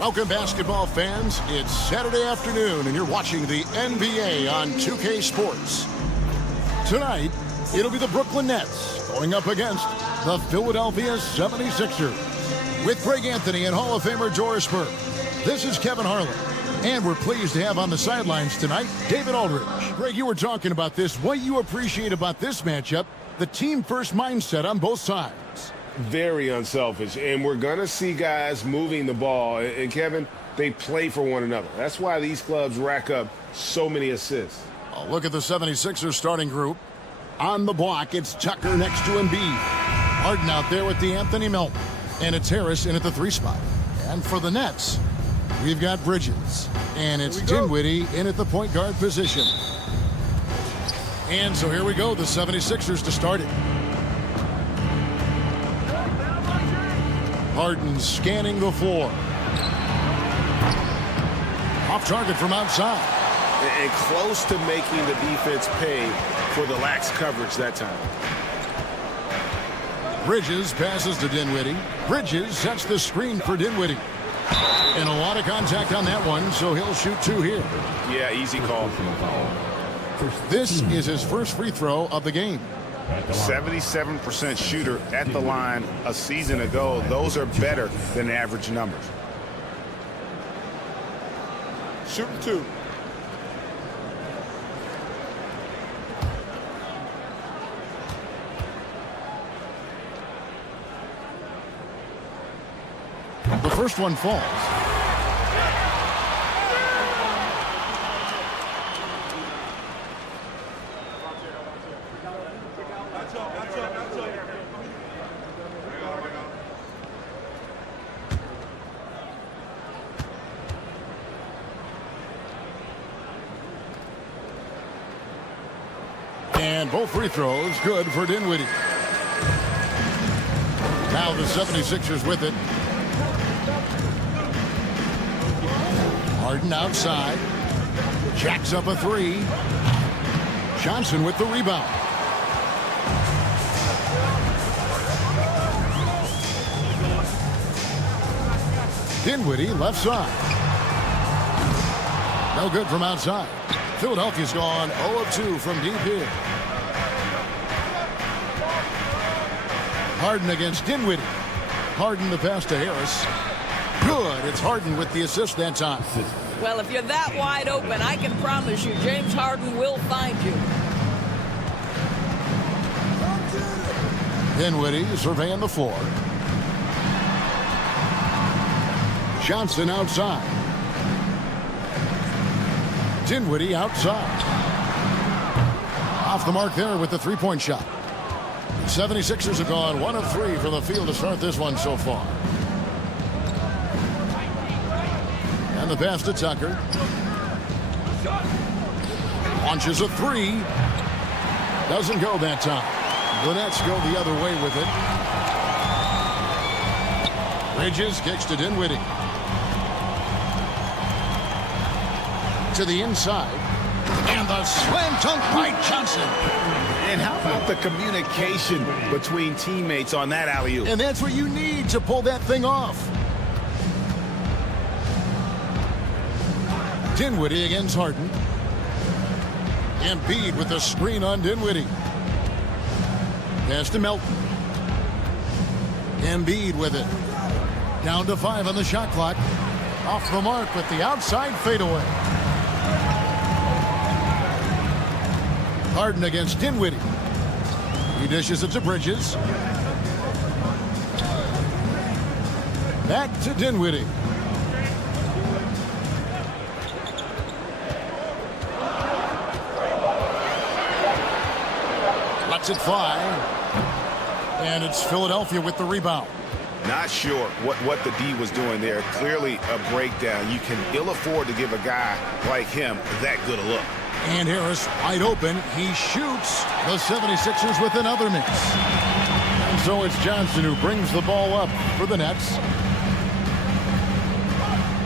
Welcome, basketball fans. It's Saturday afternoon, and you're watching the NBA on 2K Sports. Tonight, it'll be the Brooklyn Nets going up against the Philadelphia 76ers. With Greg Anthony and Hall of Famer Doris Burke, this is Kevin Harlan. And we're pleased to have on the sidelines tonight, David Aldridge. Greg, you were talking about this. What you appreciate about this matchup, the team-first mindset on both sides. Very unselfish, and we're going to see guys moving the ball. And, Kevin, they play for one another. That's why these clubs rack up so many assists. Oh, look at the 76ers starting group. On the block, it's Tucker next to Embiid. Harden out there with the Anthony Melton. And it's Harris in at the 3 spot. And for the Nets, we've got Bridges. And it's Dinwiddie in at the point guard position. And so here we go, the 76ers to start it. Harden scanning the floor. Off target from outside. And close to making the defense pay for the lax coverage that time. Bridges passes to Dinwiddie. Bridges sets the screen for Dinwiddie. And a lot of contact on that one, so he'll shoot 2 here. Yeah, easy call. This is his first free throw of the game. 77% shooter at the line a season ago. Those are better than average numbers. Shooting 2. The first one falls. And both free throws good for Dinwiddie. Now the 76ers with it. Harden outside. Jacks up a 3. Johnson with the rebound. Dinwiddie left side. No good from outside. Philadelphia's gone 0 of 2 from deep here. Harden against Dinwiddie. Harden the pass to Harris. Good. It's Harden with the assist that time. Well, if you're that wide open, I can promise you James Harden will find you. Dinwiddie surveying the floor. Johnson outside. Dinwiddie outside. Off the mark there with the three-point shot. 76ers have gone 1 of 3 from the field to start this one so far. And the pass to Tucker. Launches a 3. Doesn't go that time. The Nets go the other way with it. Bridges kicks to Dinwiddie. To the inside. And the slam dunk by Johnson. And how about the communication between teammates on that alley-oop? And that's what you need to pull that thing off. Dinwiddie against Harden. Embiid with the screen on Dinwiddie. Pass to Melton. Embiid with it. Down to 5 on the shot clock. Off the mark with the outside fadeaway. Harden against Dinwiddie. He dishes it to Bridges. Back to Dinwiddie. Lets it fly. And it's Philadelphia with the rebound. Not sure what the D was doing there. Clearly a breakdown. You can ill afford to give a guy like him that good a look. And Harris wide open. He shoots. The 76ers with another miss. And so it's Johnson who brings the ball up for the Nets.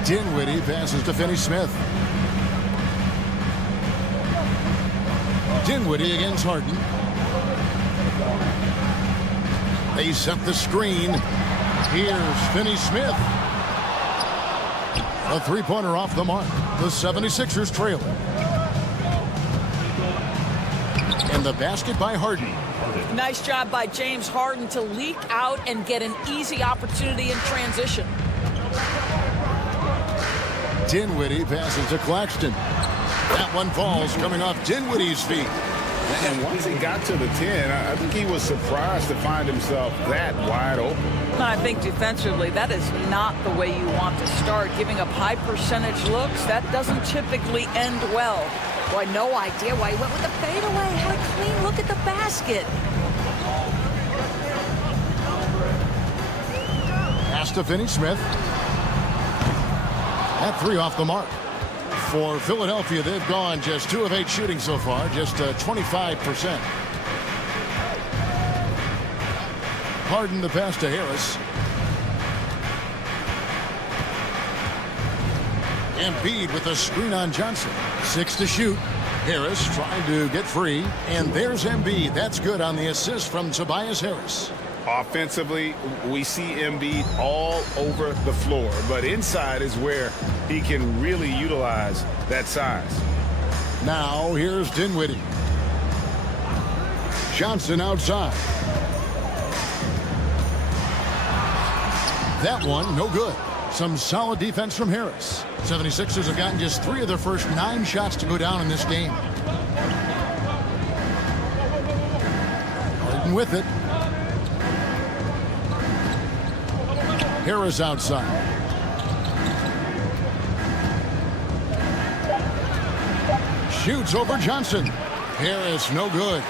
Dinwiddie passes to Finney-Smith. Dinwiddie against Harden. They set the screen. Here's Finney-Smith. A three-pointer off the mark. The 76ers trail. And the basket by Harden. Nice job by James Harden to leak out and get an easy opportunity in transition. Dinwiddie passes to Claxton. That one falls coming off Dinwiddie's feet. And once he got to the 10, I think he was surprised to find himself that wide open. I think defensively, that is not the way you want to start. Giving up high percentage looks, that doesn't typically end well. Boy, no idea why he went with the fadeaway. Had a clean look at the basket. Pass to Finney-Smith. That three off the mark. For Philadelphia, they've gone just 2 of 8 shooting so far, just 25%. Harden the pass to Harris. Embiid with a screen on Johnson. 6 to shoot. Harris trying to get free. And there's Embiid. That's good on the assist from Tobias Harris. Offensively, we see Embiid all over the floor, but inside is where he can really utilize that size. Now here's Dinwiddie. Johnson outside. That one, no good. Some solid defense from Harris. 76ers have gotten just 3 of their first 9 shots to go down in this game. Harden with it. Harris outside. Shoots over Johnson. Harris, no good.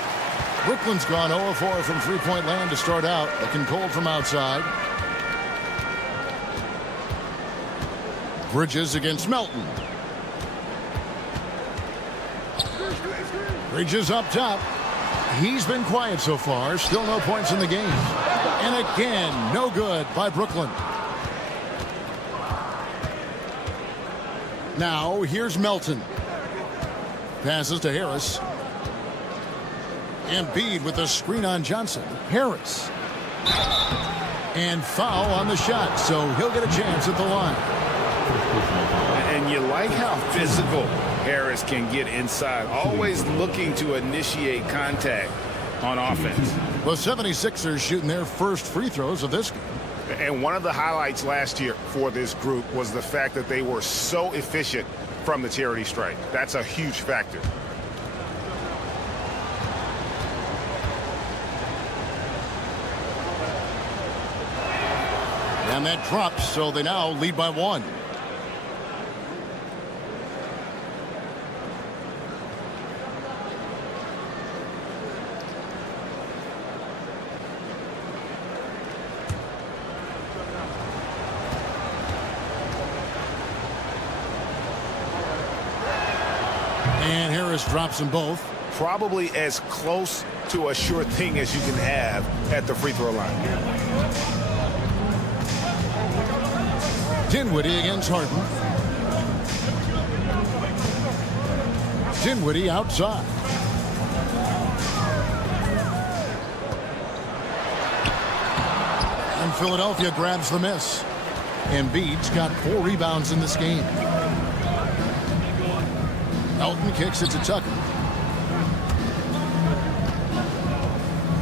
Brooklyn's gone 0-4 from three-point land to start out. Looking cold from outside. Bridges against Melton. Bridges up top. He's been quiet so far. Still no points in the game. And again, no good by Brooklyn. Now, here's Melton. Passes to Harris. Embiid with a screen on Johnson. Harris. And foul on the shot, so he'll get a chance at the line. And you like how physical Harris can get inside, always looking to initiate contact on offense. The 76ers shooting their first free throws of this game. And one of the highlights last year for this group was the fact that they were so efficient from the charity stripe. That's a huge factor. And that drops, so they now lead by 1. And Harris drops them both. Probably as close to a sure thing as you can have at the free throw line. Dinwiddie against Harden. Dinwiddie outside. And Philadelphia grabs the miss. Embiid's got 4 rebounds in this game. Melton kicks it to Tucker.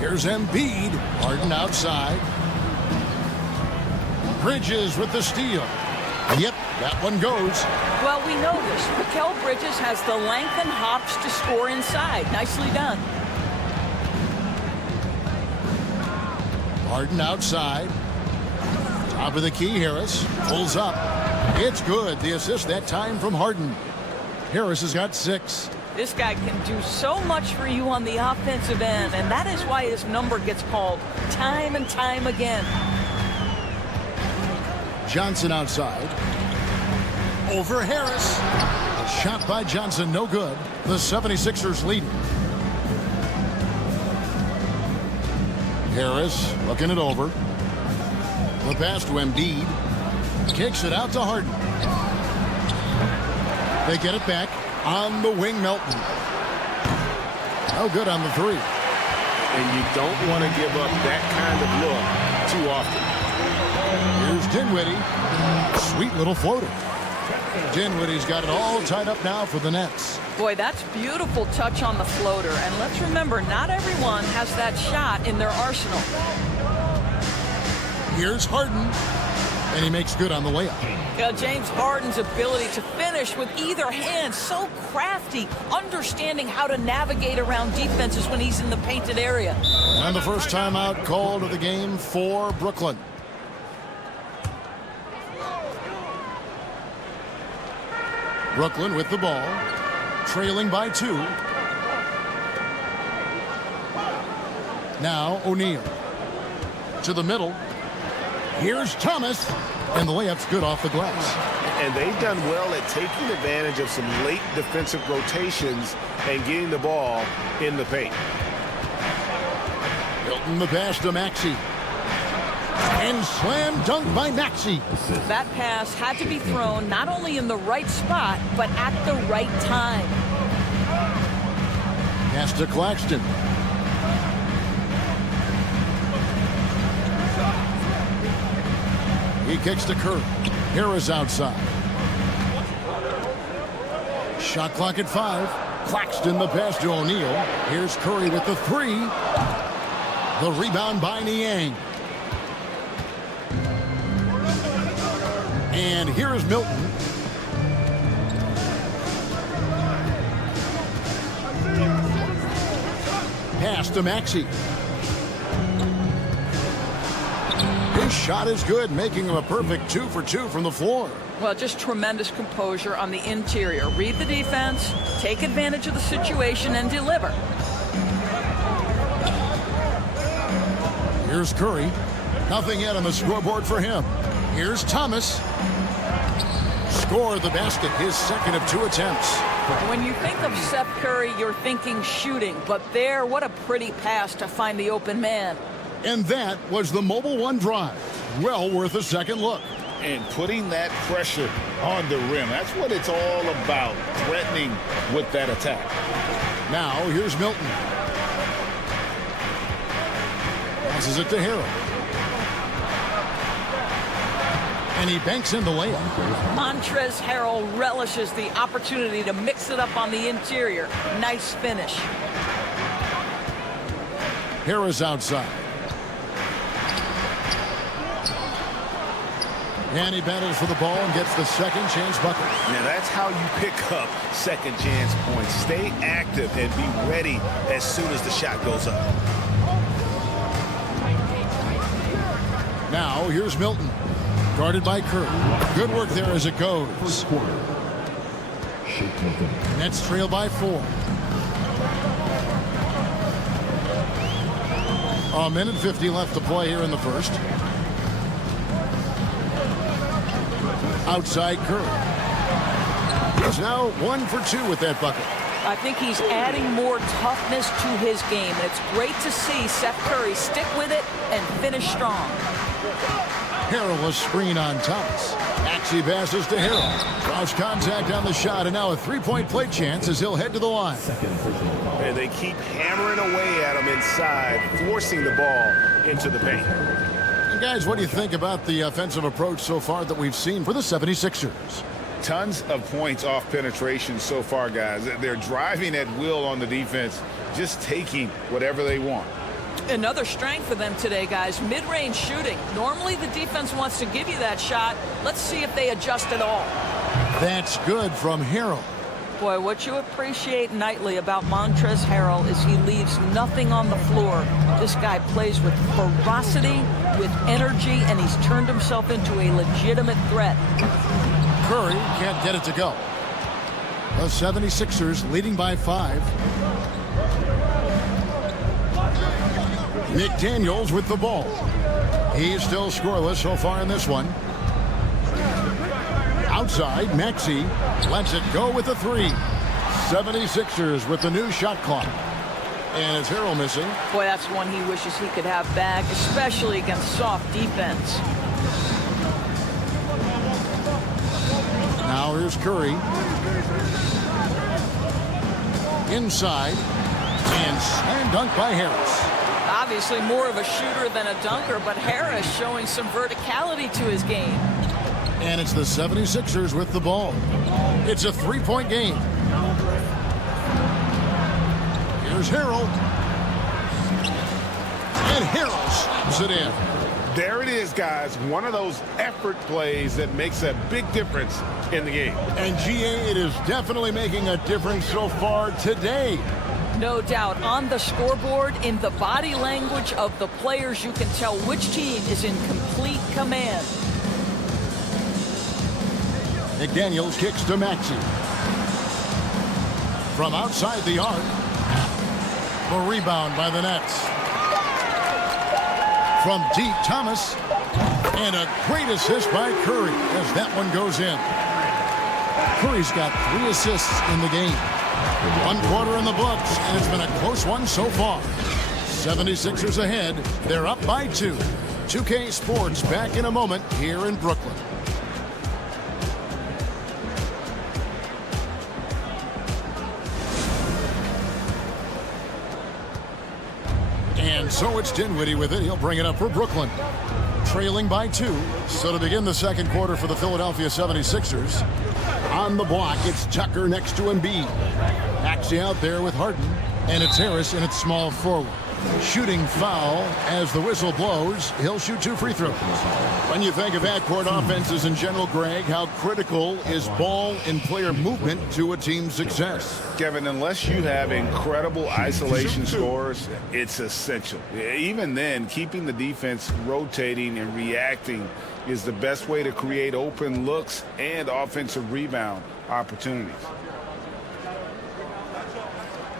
Here's Embiid. Harden outside. Bridges with the steal. Yep, that one goes. Well, we know this. Mikal Bridges has the length and hops to score inside. Nicely done. Harden outside. Top of the key, Harris. Pulls up. It's good. The assist that time from Harden. Harris has got 6. This guy can do so much for you on the offensive end, and that is why his number gets called time and time again. Johnson outside. Over Harris. A shot by Johnson, no good. The 76ers lead. Harris looking it over. The pass to Embiid. Kicks it out to Harden. They get it back. On the wing, Melton. No good on the 3. And you don't want to give up that kind of look too often. Here's Dinwiddie. Sweet little floater. Dinwiddie's got it all tied up now for the Nets. Boy, that's beautiful touch on the floater. And let's remember, not everyone has that shot in their arsenal. Here's Harden, and he makes good on the layup. James Harden's ability to finish with either hand, so crafty, understanding how to navigate around defenses when he's in the painted area. And the first timeout called of the game for Brooklyn. Brooklyn with the ball, trailing by 2. Now O'Neal to the middle. Here's Thomas, and the layup's good off the glass. And they've done well at taking advantage of some late defensive rotations and getting the ball in the paint. Milton the pass to Maxey. And slam dunk by Maxey. That pass had to be thrown not only in the right spot, but at the right time. Pass to Claxton. He kicks to Curry. Harris outside. Shot clock at 5. Claxton the pass to O'Neal. Here's Curry with the 3. The rebound by Niang. And here is Milton. Pass to Maxey. His shot is good, making him a perfect 2 for 2 from the floor. Well, just tremendous composure on the interior. Read the defense, take advantage of the situation, and deliver. Here's Curry. Nothing yet on the scoreboard for him. Here's Thomas. Score the basket, his second of 2 attempts. When you think of Seth Curry, you're thinking shooting. But there, what a pretty pass to find the open man. And that was the Mobile One drive. Well worth a second look. And putting that pressure on the rim. That's what it's all about, threatening with that attack. Now, here's Milton. Passes it to Harrell. And he banks in the layup. Montrezl Harrell relishes the opportunity to mix it up on the interior. Nice finish. Harris outside. And he battles for the ball and gets the second chance bucket. Now that's how you pick up second chance points. Stay active and be ready as soon as the shot goes up. Now here's Milton. Guarded by Curry. Good work there as it goes. Nets trail by 4. A minute 50 left to play here in the first. Outside Curry. He's now 1 for 2 with that bucket. I think he's adding more toughness to his game. It's great to see Seth Curry stick with it and finish strong. Harrell a screen on Thomas. Maxey passes to Harrell. Cross contact on the shot, and now a three-point play chance as he'll head to the line. And they keep hammering away at him inside, forcing the ball into the paint. And guys, what do you think about the offensive approach so far that we've seen for the 76ers? Tons of points off penetration so far, guys. They're driving at will on the defense, just taking whatever they want. Another strength for them today, guys, mid-range shooting. Normally the defense wants to give you that shot. Let's see if they adjust at all. That's good from Harrell. Boy, what you appreciate nightly about Montrezl Harrell is he leaves nothing on the floor. This guy plays with ferocity, with energy, and he's turned himself into a legitimate threat. Curry can't get it to go. The 76ers leading by 5. McDaniels with the ball. He's still scoreless so far in this one. Outside, Maxey lets it go with the 3. 76ers with the new shot clock. And it's Harrell missing. Boy, that's one he wishes he could have back, especially against soft defense. Now here's Curry. Inside. And slam dunk by Harris. Obviously more of a shooter than a dunker, but Harris showing some verticality to his game. And it's the 76ers with the ball. It's a three-point game. Here's Harrell. And Harrell slams it in. There it is, guys. One of those effort plays that makes a big difference in the game. And GA, it is definitely making a difference so far today. No doubt. On the scoreboard, in the body language of the players, you can tell which team is in complete command. McDaniels kicks to Maxey. From outside the arc. A rebound by the Nets. From deep, Thomas. And a great assist by Curry as that one goes in. Curry's got 3 assists in the game. 1 quarter in the books, and it's been a close one so far. 76ers ahead. They're up by 2. 2K Sports back in a moment here in Brooklyn. And so it's Dinwiddie with it. He'll bring it up for Brooklyn. Trailing by 2. So to begin the second quarter for the Philadelphia 76ers. On the block, it's Tucker next to Embiid. Maxey out there with Harden. And it's Harris in its small forward. Shooting foul as the whistle blows. He'll shoot 2 free throws. When you think of backcourt offenses in general, Greg, how critical is ball and player movement to a team's success? Kevin, unless you have incredible isolation scores, it's essential. Even then, keeping the defense rotating and reacting is the best way to create open looks and offensive rebound opportunities.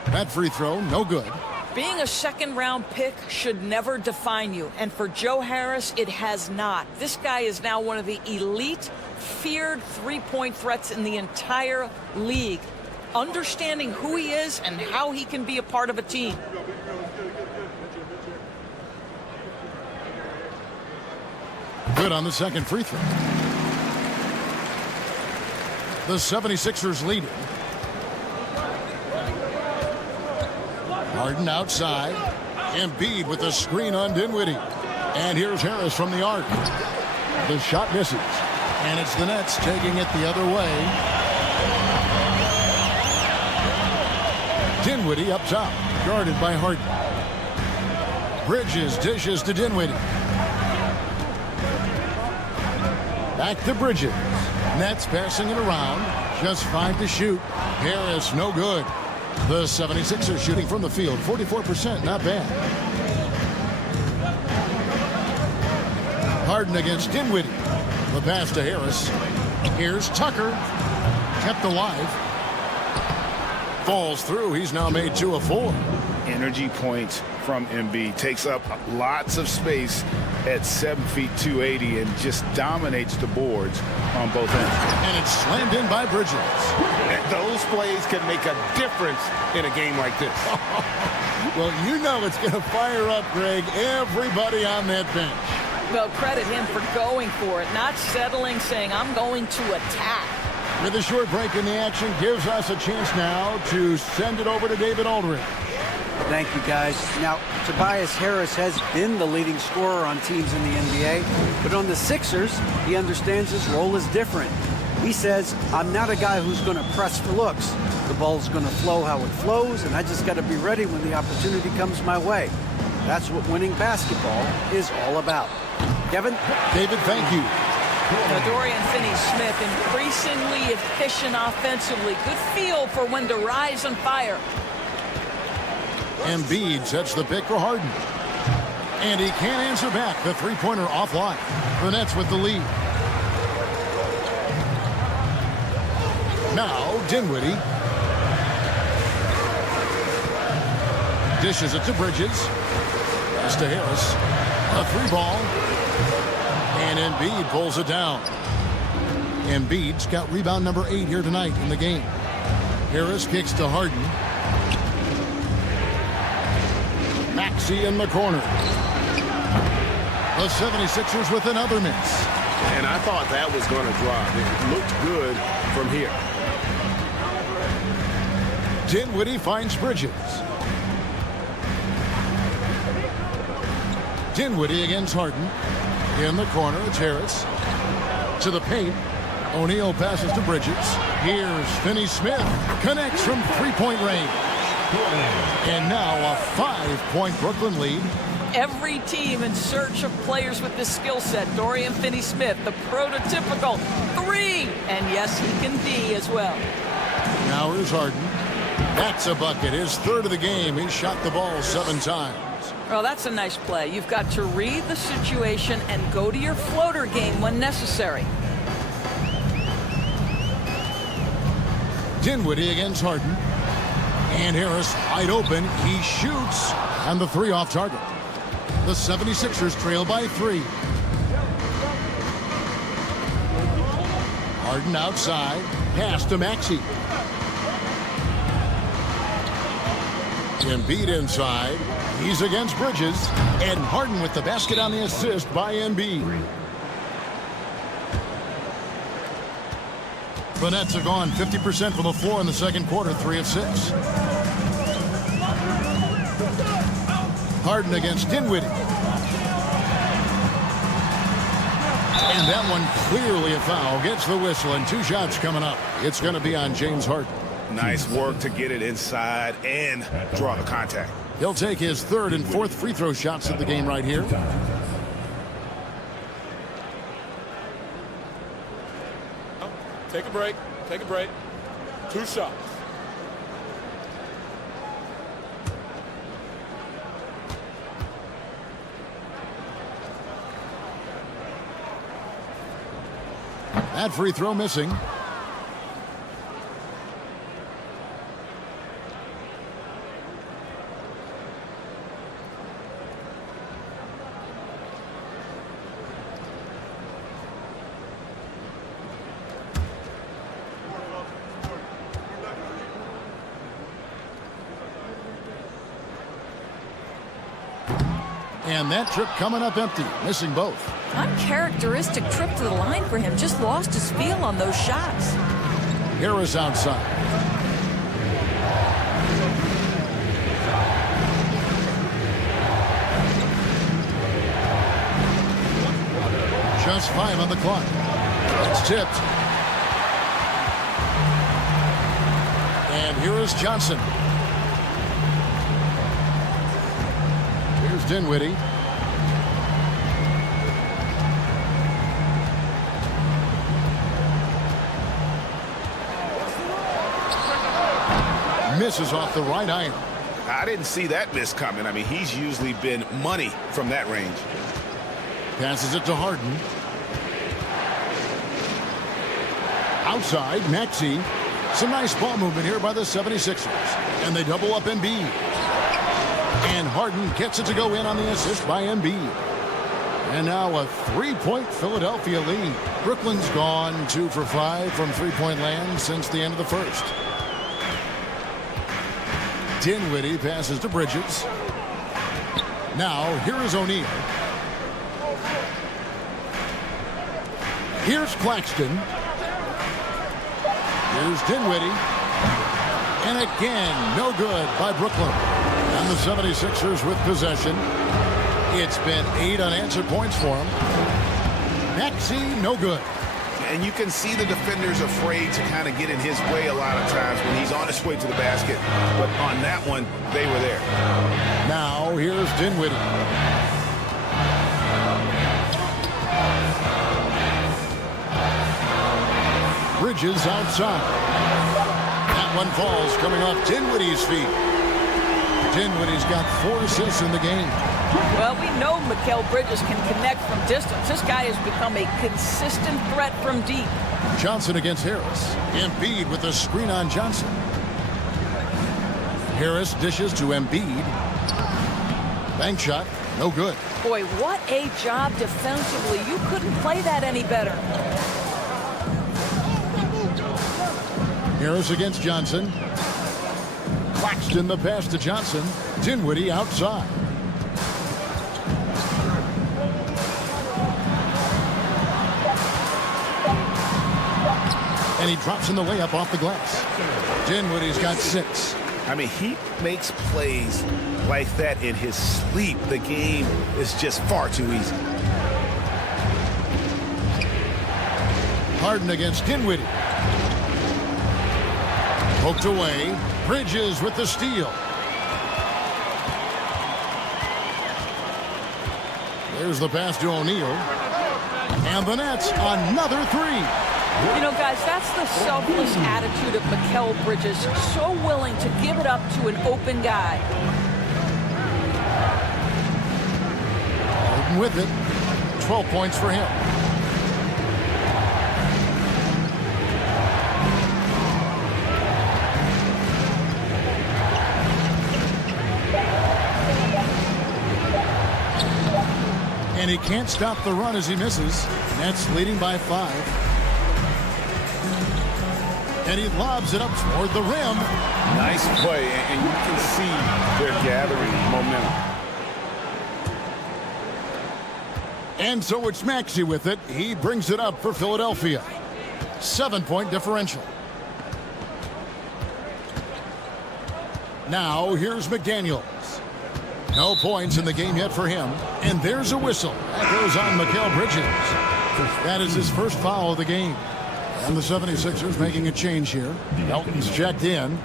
That free throw, no good. Being a second-round pick should never define you. And for Joe Harris, it has not. This guy is now one of the elite, feared three-point threats in the entire league. Understanding who he is and how he can be a part of a team. Good on the second free throw. The 76ers lead it. Harden outside. Embiid with the screen on Dinwiddie. And here's Harris from the arc. The shot misses. And it's the Nets taking it the other way. Dinwiddie up top. Guarded by Harden. Bridges dishes to Dinwiddie. Back to Bridges. Nets passing it around. Just 5 to shoot. Harris no good. The 76ers shooting from the field. 44%, not bad. Harden against Dinwiddie. The pass to Harris. Here's Tucker. Kept alive. Falls through. He's now made 2 of 4. Energy points from Embiid. Takes up lots of space at 7 feet 280 and just dominates the boards on both ends. And it's slammed in by Bridges. Those plays can make a difference in a game like this. Well, you know it's going to fire up, Greg, everybody on that bench. Well, credit him for going for it, not settling, saying, I'm going to attack. With a short break in the action, gives us a chance now to send it over to David Aldridge. Thank you, guys. Now, Tobias Harris has been the leading scorer on teams in the NBA, but on the Sixers, he understands his role is different. He says, I'm not a guy who's going to press for looks. The ball's going to flow how it flows, and I just got to be ready when the opportunity comes my way. That's what winning basketball is all about. Kevin? David, thank you. Now, Dorian Finney-Smith, increasingly efficient offensively. Good feel for when to rise and fire. Embiid sets the pick for Harden. And he can't answer back. The three-pointer offline. The Nets with the lead. Now, Dinwiddie. Dishes it to Bridges. Pass to Harris. A 3-ball. And Embiid pulls it down. Embiid's got rebound number 8 here tonight in the game. Harris kicks to Harden. Maxey in the corner. The 76ers with another miss. And I thought that was going to drop. It looked good from here. Dinwiddie finds Bridges. Dinwiddie against Harden. In the corner, it's Harris. To the paint. O'Neal passes to Bridges. Here's Finney Smith. Connects from three-point range. And now a 5-point Brooklyn lead. Every team in search of players with this skill set. Dorian Finney-Smith, the prototypical 3. And yes, he can D as well. Now here's Harden. That's a bucket. His third of the game. He shot the ball 7 times. Oh, that's a nice play. You've got to read the situation and go to your floater game when necessary. Dinwiddie against Harden. And Harris wide open. He shoots. And the 3 off target. The 76ers trail by 3. Harden outside. Pass to Maxey. Embiid inside. He's against Bridges. And Harden with the basket on the assist by Embiid. The Nets have gone 50% from the floor in the second quarter, 3 of 6. Harden against Dinwiddie. And that one clearly a foul. Gets the whistle and 2 shots coming up. It's going to be on James Harden. Nice work to get it inside and draw the contact. He'll take his 3rd and 4th free throw shots of the game right here. Take a break. Take a break. 2 shots. That free throw missing. And that trip coming up empty, missing both. Uncharacteristic trip to the line for him. Just lost his feel on those shots. Harris outside. Just 5 on the clock. It's tipped. And here is Johnson. Here's Dinwiddie. Misses off the right iron. I didn't see that miss coming. I mean, he's usually been money from that range. Passes it to Harden. Outside, Maxey. Some nice ball movement here by the 76ers. And they double up Embiid. And Harden gets it to go in on the assist by Embiid. And now a 3-point Philadelphia lead. Brooklyn's gone 2 for 5 from three-point land since the end of the first. Dinwiddie passes to Bridges. Now, here is O'Neal. Here's Claxton. Here's Dinwiddie. And again, no good by Brooklyn. And the 76ers with possession. It's been 8 unanswered points for him. Maxey, no good. And you can see the defenders afraid to kind of get in his way a lot of times when he's on his way to the basket. But on that one, they were there. Now, here's Dinwiddie. Bridges outside. That one falls coming off Dinwiddie's feet. Dinwiddie's got 4 assists in the game. Well, we know Mikal Bridges can connect from distance. This guy has become a consistent threat from deep. Johnson against Harris. Embiid with a screen on Johnson. Harris dishes to Embiid. Bank shot, no good. Boy, what a job defensively. You couldn't play that any better. Harris against Johnson. Claxton the pass to Johnson. Dinwiddie outside. And he drops in the layup off the glass. Dinwiddie's got 6. I mean, he makes plays like that in his sleep. The game is just far too easy. Harden against Dinwiddie. Poked away. Bridges with the steal. There's the pass to O'Neal. And the Nets, another three. You know, guys, that's the selfless attitude of Mikal Bridges. So willing to give it up to an open guy. Harden with it. 12 points for him. And he can't stop the run as he misses. Nets leading by 5. And he lobs it up toward the rim. Nice play, and you can see they're gathering momentum. And so it's Maxey with it. He brings it up for Philadelphia. 7-point differential. Now here's McDaniels. No points in the game yet for him. And there's a whistle. That goes on Mikal Bridges. That is his first foul of the game. And the 76ers making a change here. Melton's checked in.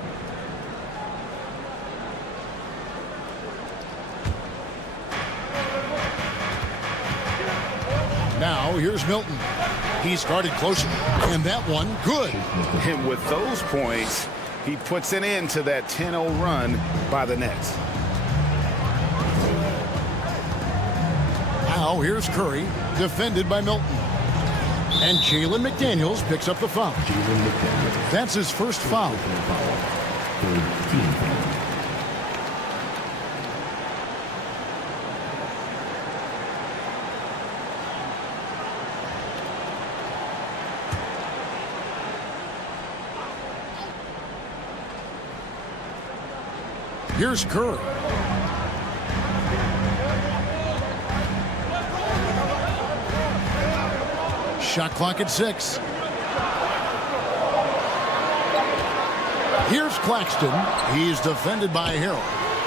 Now here's Milton. He started closer. And that one, good. And with those points, he puts an end to that 10-0 run by the Nets. Now here's Curry, defended by Milton. And Jalen McDaniels picks up the foul. That's his first foul. Here's Curry. Shot clock at 6. Here's Claxton. He's defended by Harrell.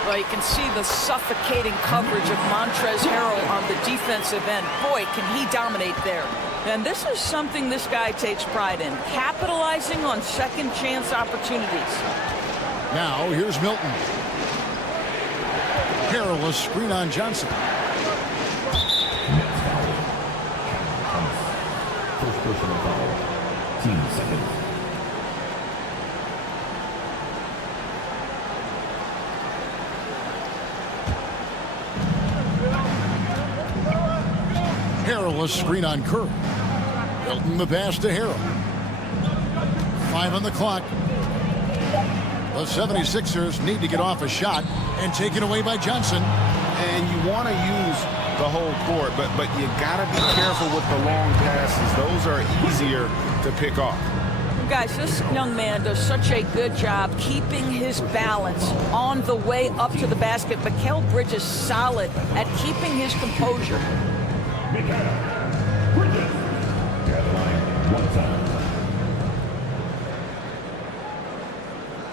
Well, you can see the suffocating coverage of Montrezl Harrell on the defensive end. Boy, can he dominate there. And this is something this guy takes pride in, capitalizing on second chance opportunities. Now here's Milton. Harrell, a screen on Johnson. Personal foul. Team seconds. Harrell, a screen on Curry. Milton the pass to Harrell. 5 on the clock. The 76ers need to get off a shot and taken away by Johnson. And you want to use the whole court, but you got to be careful with the long passes. Those are easier to pick off. Guys, this young man does such a good job keeping his balance on the way up to the basket. Mikal Bridges solid at keeping his composure.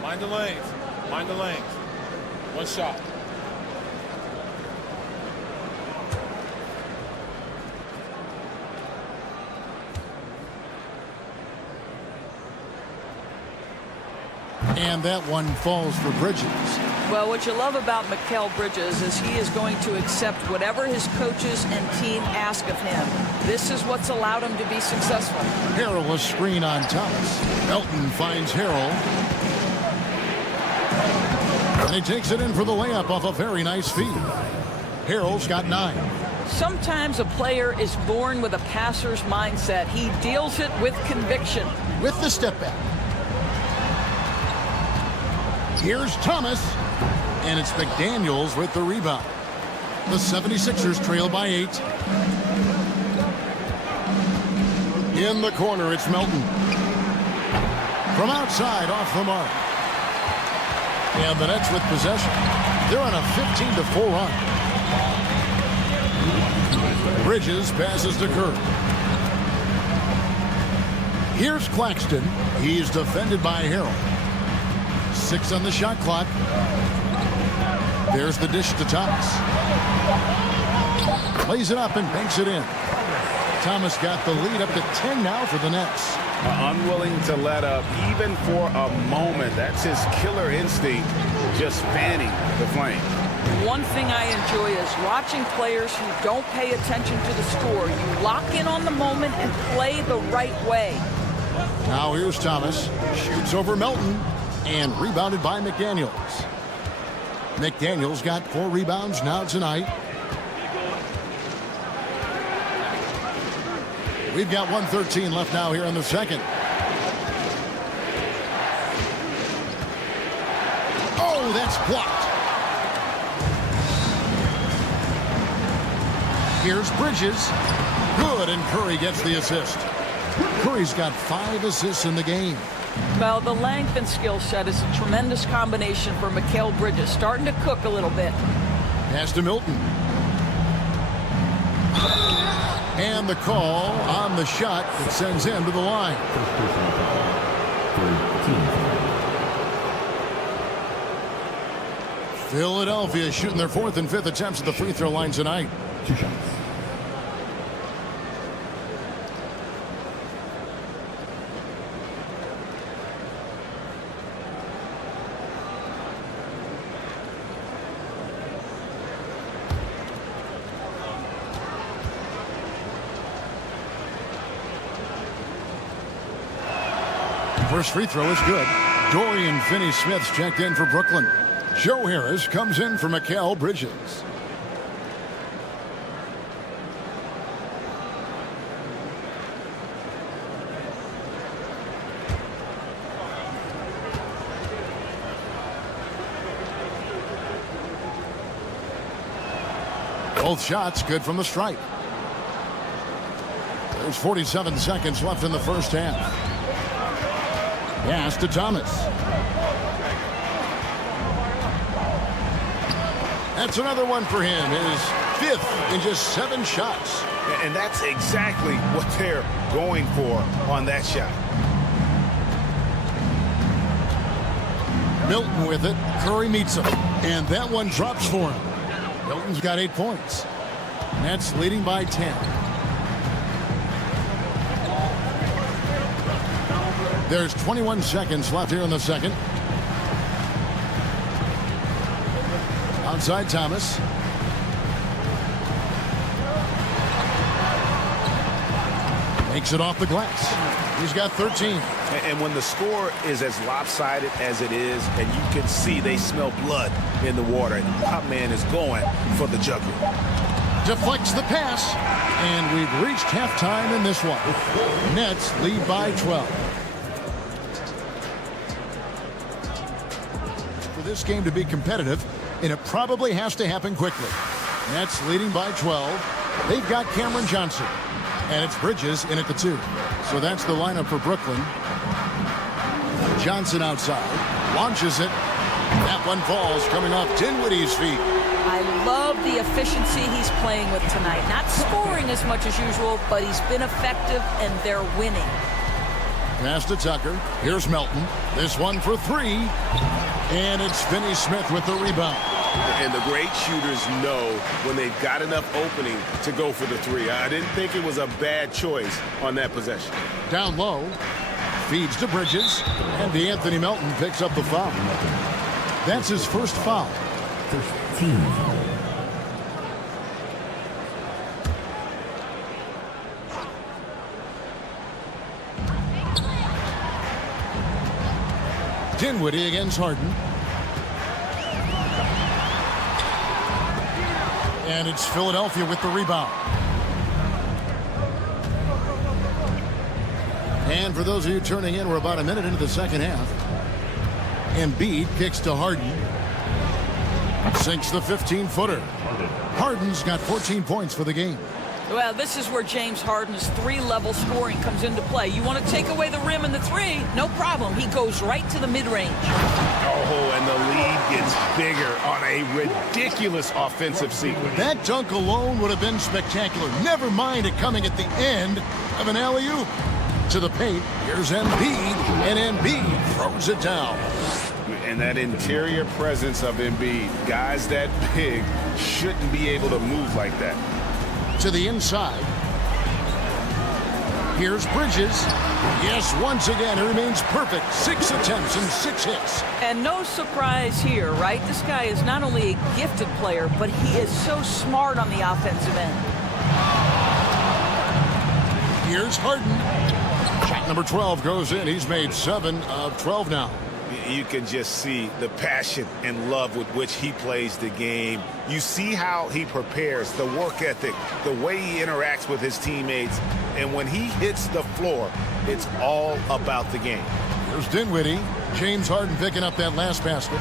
Mind the lanes. Mind the lanes. One shot. And that one falls for Bridges. Well, what you love about Mikal Bridges is he is going to accept whatever his coaches and team ask of him. This is what's allowed him to be successful. Harrell, a screen on Thomas. Melton finds Harrell. And he takes it in for the layup off a very nice feed. Harrell's got 9. Sometimes a player is born with a passer's mindset. He deals it with conviction. With the step back. Here's Thomas. And it's McDaniels with the rebound. The 76ers trail by 8. In the corner, it's Melton. From outside, off the mark. And the Nets with possession. They're on a 15-4 run. Bridges passes to Kerr. Here's Claxton. He's defended by Harrell. 6 on the shot clock. There's the dish to Thomas. Plays it up and banks it in. Thomas got the lead up to 10 now for the Nets. Unwilling to let up even for a moment. That's his killer instinct, just fanning the flame. One thing I enjoy is watching players who don't pay attention to the score. You lock in on the moment and play the right way. Now here's Thomas. Shoots over Melton and rebounded by McDaniels. McDaniels got 4 rebounds now tonight. We've got 1:13 left now here in the second. Oh, that's blocked. Here's Bridges. Good, and Curry gets the assist. Curry's got 5 assists in the game. Well, the length and skill set is a tremendous combination for Mikal Bridges. Starting to cook a little bit. Pass to Milton. And the call on the shot that sends him to the line. First personal foul. Third team foul. Philadelphia shooting their 4th and 5th attempts at the free throw line tonight. 2 shots. First free throw is good. Dorian Finney-Smith's checked in for Brooklyn. Joe Harris comes in for Mikal Bridges. Both shots good from the stripe. There's 47 seconds left in the first half. Pass to Thomas. That's another one for him. His 5th in just 7 shots. And that's exactly what they're going for on that shot. Milton with it. Curry meets him. And that one drops for him. Milton's got 8 points. Nets leading by 10. There's 21 seconds left here in the second. Outside Thomas. Makes it off the glass. He's got 13. And when the score is as lopsided as it is, and you can see they smell blood in the water, the top man is going for the jugular. Deflects the pass. And we've reached halftime in this one. Nets lead by 12. For this game to be competitive, and it probably has to happen quickly. Nets leading by 12. They've got Cameron Johnson. And it's Bridges in at the 2. So that's the lineup for Brooklyn. Johnson outside. Launches it. That one falls coming off Dinwiddie's feet. I love the efficiency he's playing with tonight. Not scoring as much as usual, but he's been effective, and they're winning. Pass to Tucker. Here's Melton. This one for 3. And it's Finney-Smith with the rebound. And the great shooters know when they've got enough opening to go for the 3. I didn't think it was a bad choice on that possession. Down low. Feeds to Bridges. And Anthony Melton picks up the foul. That's his first foul. First team foul. Dinwiddie against Harden. And it's Philadelphia with the rebound. And for those of you turning in, we're about a minute into the second half. Embiid kicks to Harden. Sinks the 15-footer. Harden's got 14 points for the game. Well, this is where James Harden's 3-level scoring comes into play. You want to take away the rim and the 3, no problem. He goes right to the mid-range. Oh, and the lead gets bigger on a ridiculous offensive sequence. That dunk alone would have been spectacular. Never mind it coming at the end of an alley-oop. To the paint, here's Embiid, and Embiid throws it down. And that interior presence of Embiid, guys that big shouldn't be able to move like that. To the inside. Here's Bridges. Yes, once again, he remains perfect. 6 attempts and 6 hits. And no surprise here, right? This guy is not only a gifted player, but he is so smart on the offensive end. Here's Harden. Shot number 12 goes in. He's made 7 of 12 now. You can just see the passion and love with which he plays the game. You see how he prepares, the work ethic, the way he interacts with his teammates. And when he hits the floor, it's all about the game. Here's Dinwiddie. James Harden picking up that last basket.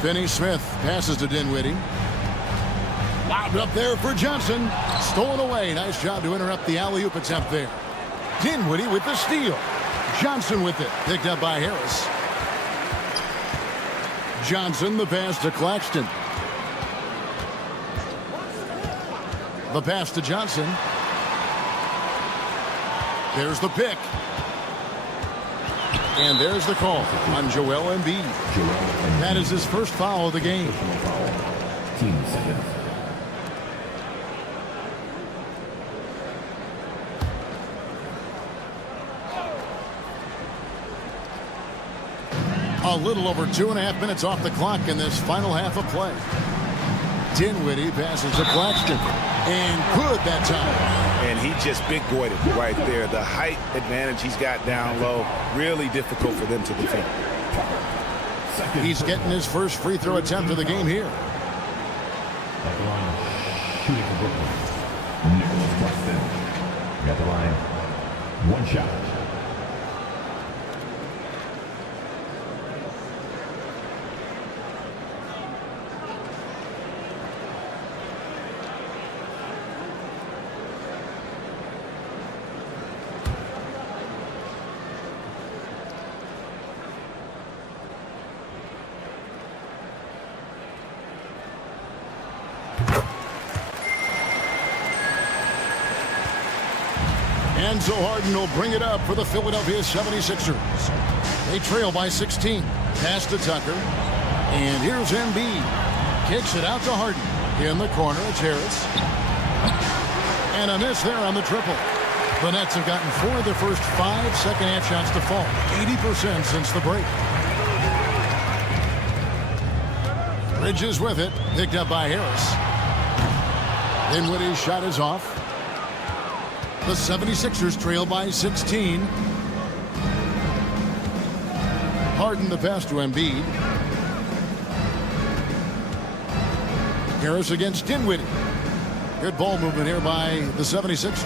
Finney-Smith passes to Dinwiddie. Lobbed up there for Johnson. Stolen away. Nice job to interrupt the alley-oop attempt there. Dinwiddie with the steal. Johnson with it. Picked up by Harris. Johnson, the pass to Claxton. The pass to Johnson. There's the pick. And there's the call on Joel Embiid. That is his first foul of the game. Team seconds. A little over 2.5 minutes off the clock in this final half of play. Dinwiddie passes to Claxton. And good that time. And he just big boyed it right there. The height advantage he's got down low, really difficult for them to defend. He's getting his first free throw attempt of the game here. At the line, shooting for Brooklyn. Nicholas Claxton. At the line, one shot. Enzo Harden will bring it up for the Philadelphia 76ers. They trail by 16. Pass to Tucker. And here's Embiid. Kicks it out to Harden. In the corner, it's Harris. And a miss there on the triple. The Nets have gotten 4 of their first 5 second-half shots to fall. 80% since the break. Bridges with it. Picked up by Harris. Dinwiddie's shot is off. The 76ers trail by 16. Harden the pass to Embiid. Harris against Dinwiddie. Good ball movement here by the 76ers.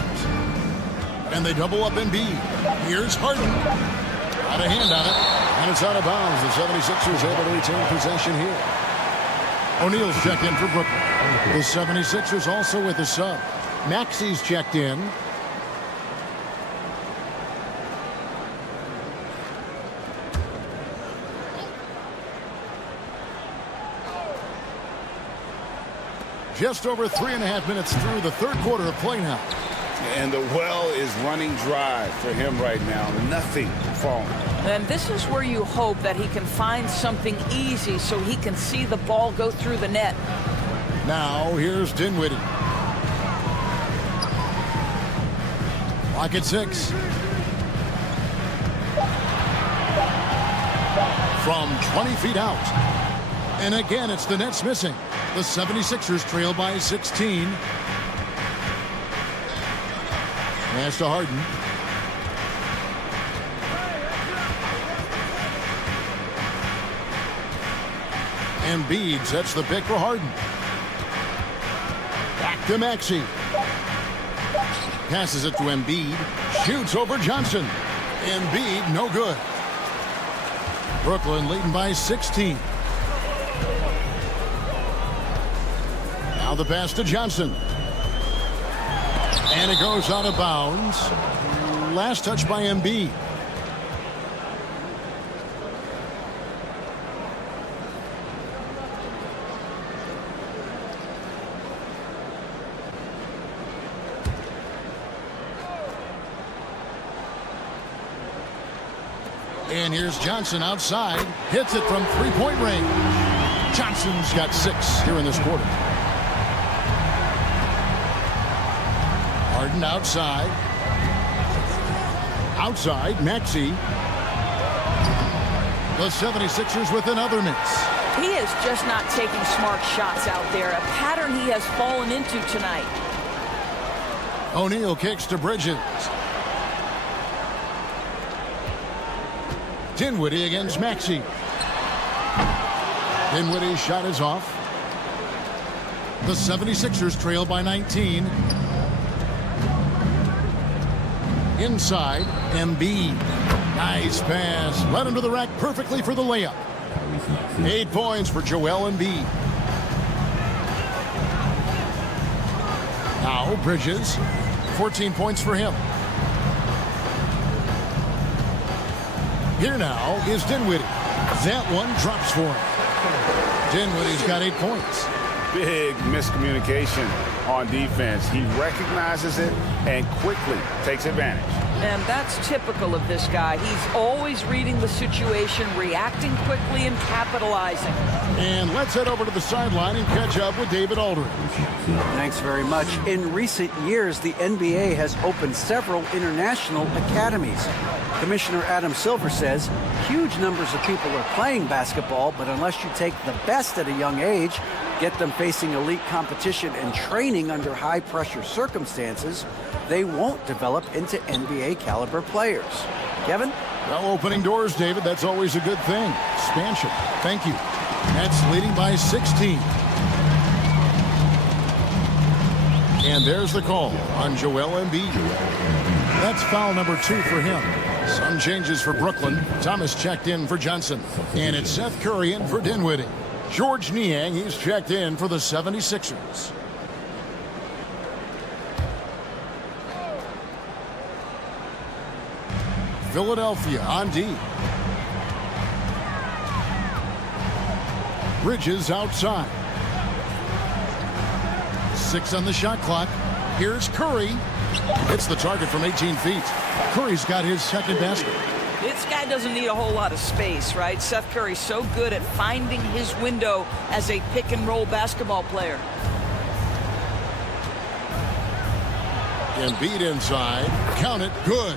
And they double up Embiid. Here's Harden. Got a hand on it. And it's out of bounds. The 76ers able to retain possession here. O'Neal's checked in for Brooklyn. The 76ers also with a sub. Maxey's checked in. Just over 3.5 minutes through the third quarter of play now. And the well is running dry for him right now. Nothing falling. And this is where you hope that he can find something easy so he can see the ball go through the net. Now here's Dinwiddie. Clock at 6. From 20 feet out. And again, it's the Nets missing. The 76ers trail by 16. Pass to Harden. Embiid sets the pick for Harden. Back to Maxey. Passes it to Embiid. Shoots over Johnson. Embiid, no good. Brooklyn leading by 16. Now the pass to Johnson. And it goes out of bounds. Last touch by Embiid. And here's Johnson outside. Hits it from three-point range. Johnson's got 6 here in this quarter. Harden outside. Outside, Maxey. The 76ers with another miss. He is just not taking smart shots out there, a pattern he has fallen into tonight. O'Neal kicks to Bridges. Dinwiddie against Maxey. Dinwiddie's shot is off. The 76ers trail by 19. Inside, Embiid. Nice pass. Led him to the rack perfectly for the layup. 8 points for Joel Embiid. Now Bridges. 14 points for him. Here now is Dinwiddie. That one drops for him. Dinwiddie's got 8 points. Big miscommunication on defense. He recognizes it and quickly takes advantage. And that's typical of this guy. He's always reading the situation, reacting quickly, and capitalizing. And let's head over to the sideline and catch up with David Aldridge. Thanks very much. In recent years, the NBA has opened several international academies. Commissioner Adam Silver says huge numbers of people are playing basketball, but unless you take the best at a young age, get them facing elite competition and training under high-pressure circumstances, they won't develop into NBA-caliber players. Kevin? Well, opening doors, David, that's always a good thing. Expansion. Thank you. Nets leading by 16. And there's the call on Joel Embiid. That's foul number 2 for him. Some changes for Brooklyn. Thomas checked in for Johnson. And it's Seth Curry in for Dinwiddie. George Niang, he's checked in for the 76ers. Philadelphia on D. Bridges outside. 6 on the shot clock. Here's Curry. Hits the target from 18 feet. Curry's got his second basket. This guy doesn't need a whole lot of space, right? Seth Curry's so good at finding his window as a pick-and-roll basketball player. Embiid inside. Count it. Good.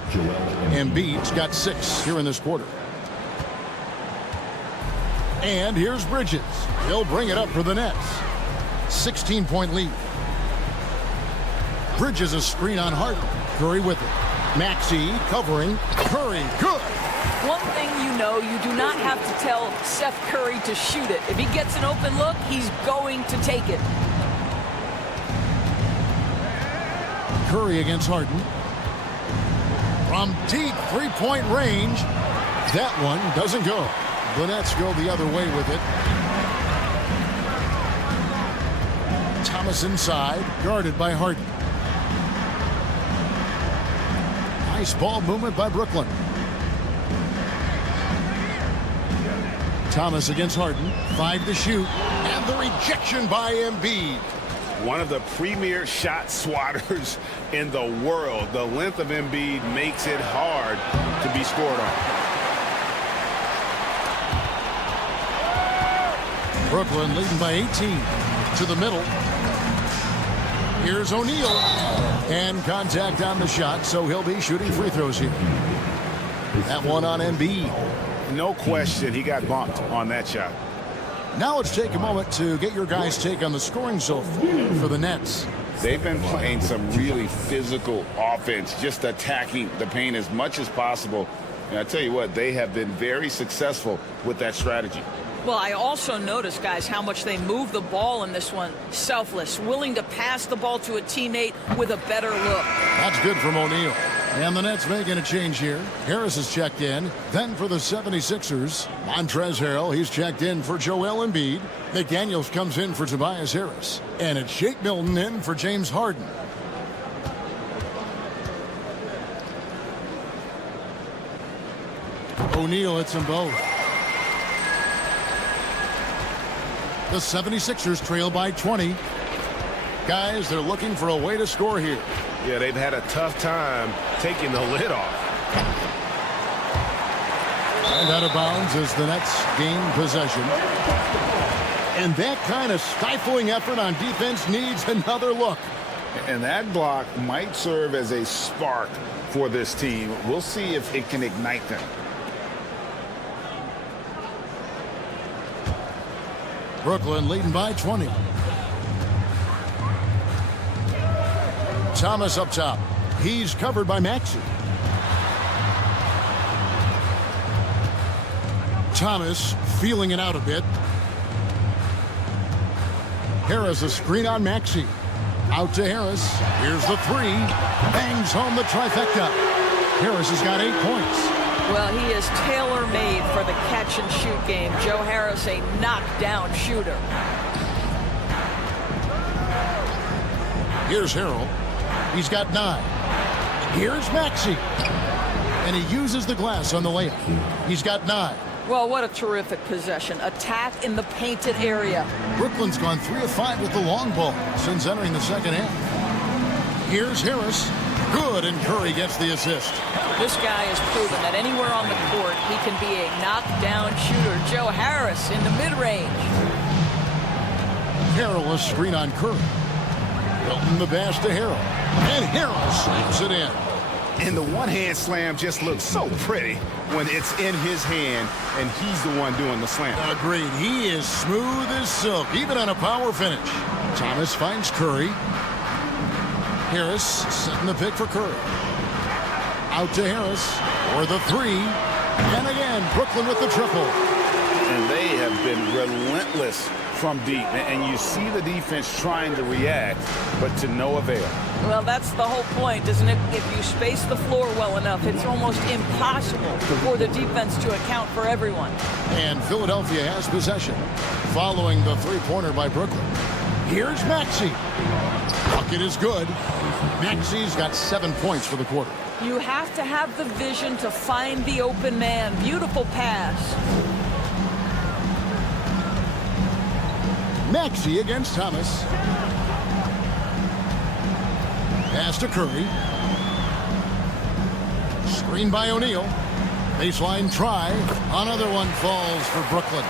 Embiid's got 6 here in this quarter. And here's Bridges. He'll bring it up for the Nets. 16-point lead. Bridges a screen on Harden. Curry with it. Maxey covering. Curry. Good. One thing you know, you do not have to tell Seth Curry to shoot it. If he gets an open look, he's going to take it. Curry against Harden. From deep three-point range. That one doesn't go. The Nets go the other way with it. Thomas inside, guarded by Harden. Nice ball movement by Brooklyn. Thomas against Harden. 5 to shoot. And the rejection by Embiid. One of the premier shot swatters in the world. The length of Embiid makes it hard to be scored on. Brooklyn leading by 18. To the middle. Here's O'Neal. And contact on the shot, so he'll be shooting free throws here. That one on Embiid. No question, he got bumped on that shot. Now let's take a moment to get your guys' take on the scoring so far for the Nets. They've been playing some really physical offense, just attacking the paint as much as possible. And I tell you what, they have been very successful with that strategy. Well, I also noticed, guys, how much they move the ball in this one. Selfless, willing to pass the ball to a teammate with a better look. That's good from O'Neal. And the Nets making a change here. Harris is checked in. Then for the 76ers, Montrezl Harrell, he's checked in for Joel Embiid. McDaniels comes in for Tobias Harris. And it's Shake Milton in for James Harden. O'Neal hits them both. The 76ers trail by 20. Guys, they're looking for a way to score here. Yeah, they've had a tough time taking the lid off. And out of bounds as the Nets gain possession. And that kind of stifling effort on defense needs another look. And that block might serve as a spark for this team. We'll see if it can ignite them. Brooklyn leading by 20. Thomas up top. He's covered by Maxey. Thomas feeling it out a bit. Harris a screen on Maxey. Out to Harris. Here's the three. Bangs home the trifecta. Harris has got 8 points. Well, he is tailor-made for the catch-and-shoot game. Joe Harris, a knockdown shooter. Here's Harrell. He's got 9. Here's Maxey. And he uses the glass on the layup. He's got 9. Well, what a terrific possession. Attack in the painted area. Brooklyn's gone 3 of 5 with the long ball since entering the second half. Here's Harris. Good, and Curry gets the assist. This guy has proven that anywhere on the court, he can be a knockdown shooter. Joe Harris in the mid-range. Harrell a screen on Curry. Milton the pass to Harrell. And Harrell slams it in. And the one-hand slam just looks so pretty when it's in his hand and he's the one doing the slam. Agreed. He is smooth as silk, even on a power finish. Thomas finds Curry. Harris setting the pick for Curry. Out to Harris for the three. And again, Brooklyn with the triple. And they have been relentless from deep. And you see the defense trying to react, but to no avail. Well, that's the whole point, isn't it? If you space the floor well enough, it's almost impossible for the defense to account for everyone. And Philadelphia has possession following the three-pointer by Brooklyn. Here's Maxey. Bucket is good. Maxey's got 7 points for the quarter. You have to have the vision to find the open man. Beautiful pass. Maxey against Thomas. Pass to Curry. Screen by O'Neal. Baseline try. Another one falls for Brooklyn.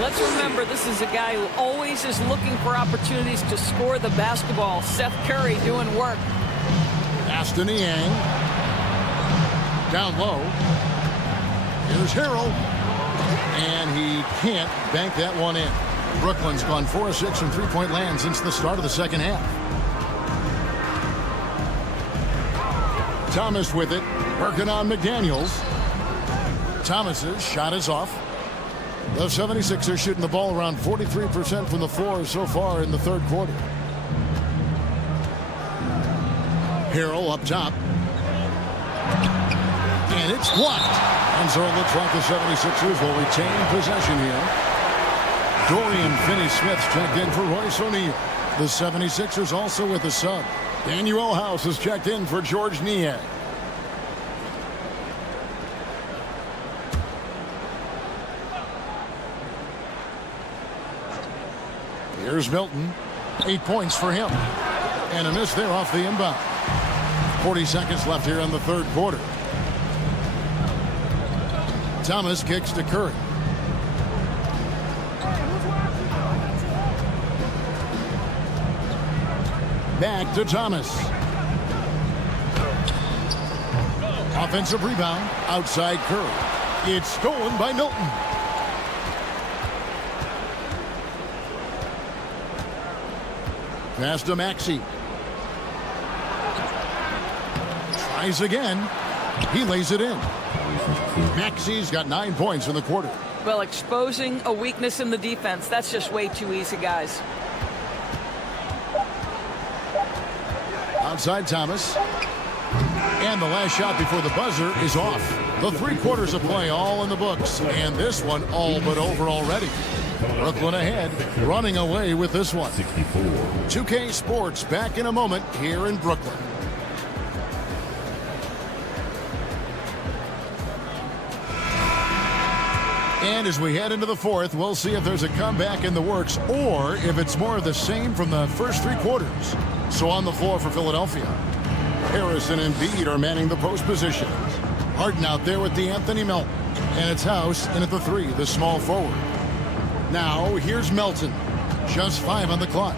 Let's remember, this is a guy who always is looking for opportunities to score the basketball. Seth Curry doing work. Pass to Niang. Down low. Here's Harrell. And he can't bank that one in. Brooklyn's gone 4 of 6 from three-point land since the start of the second half. Thomas with it, working on McDaniels. Thomas's shot is off. The 76ers shooting the ball around 43% from the floor so far in the third quarter. Harrell up top. And it's blocked. And so it looks like the 76ers will retain possession here. Dorian Finney-Smith checked in for Royce O'Neal. The 76ers also with a sub. Daniel House has checked in for George Niang. Here's Milton. 8 points for him. And a miss there off the inbound. 40 seconds left here in the third quarter. Thomas kicks to Curry. Back to Thomas. Offensive rebound outside Curry. It's stolen by Milton. Pass to Maxey. Tries again. He lays it in. Maxey's got 9 points in the quarter. Well, exposing a weakness in the defense, that's just way too easy, guys. Outside Thomas. And the last shot before the buzzer is off. The 3 quarters of play all in the books. And this one all but over already. Brooklyn ahead, running away with this one. 2K Sports back in a moment here in Brooklyn. And as we head into the fourth, we'll see if there's a comeback in the works or if it's more of the same from the first 3 quarters. So on the floor for Philadelphia, Harris and Embiid are manning the post positions. Harden out there with DeAnthony Melton. And it's House in at the 3, the small forward. Now, here's Melton. Just 5 on the clock.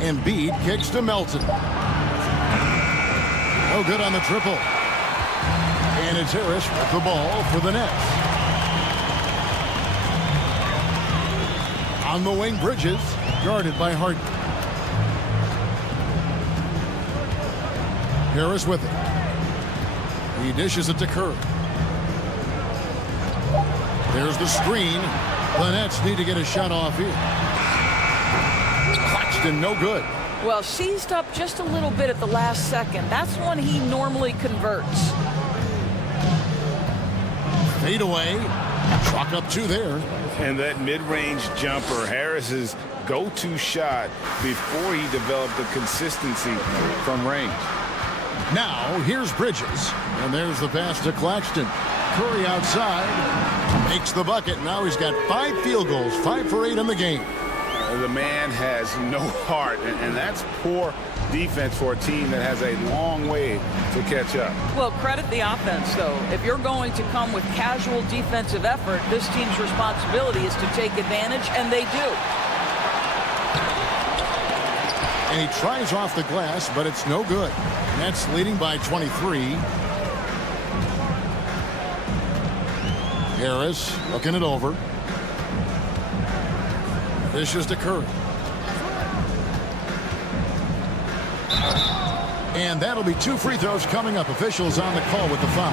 Embiid kicks to Melton. No good on the triple. And it's Harris with the ball for the Nets. On the wing, Bridges, guarded by Harden. Harris with it. He dishes it to Curry. There's the screen. The Nets need to get a shot off here. Claxton, no good. Well, seized up just a little bit at the last second. That's when he normally converts. Fade away. Chalk up 2 there. And that mid-range jumper, Harris's go-to shot before he developed the consistency from range. Now, here's Bridges. And there's the pass to Claxton. Curry outside. Makes the bucket. Now he's got 5 field goals. 5 for 8 in the game. The man has no heart, and that's poor defense for a team that has a long way to catch up. Well, credit the offense, though. If you're going to come with casual defensive effort, this team's responsibility is to take advantage, and they do. And he tries off the glass, but it's no good. Nets leading by 23. Harris looking it over. Dishes to Curry. And that'll be 2 free throws coming up. Officials on the call with the foul.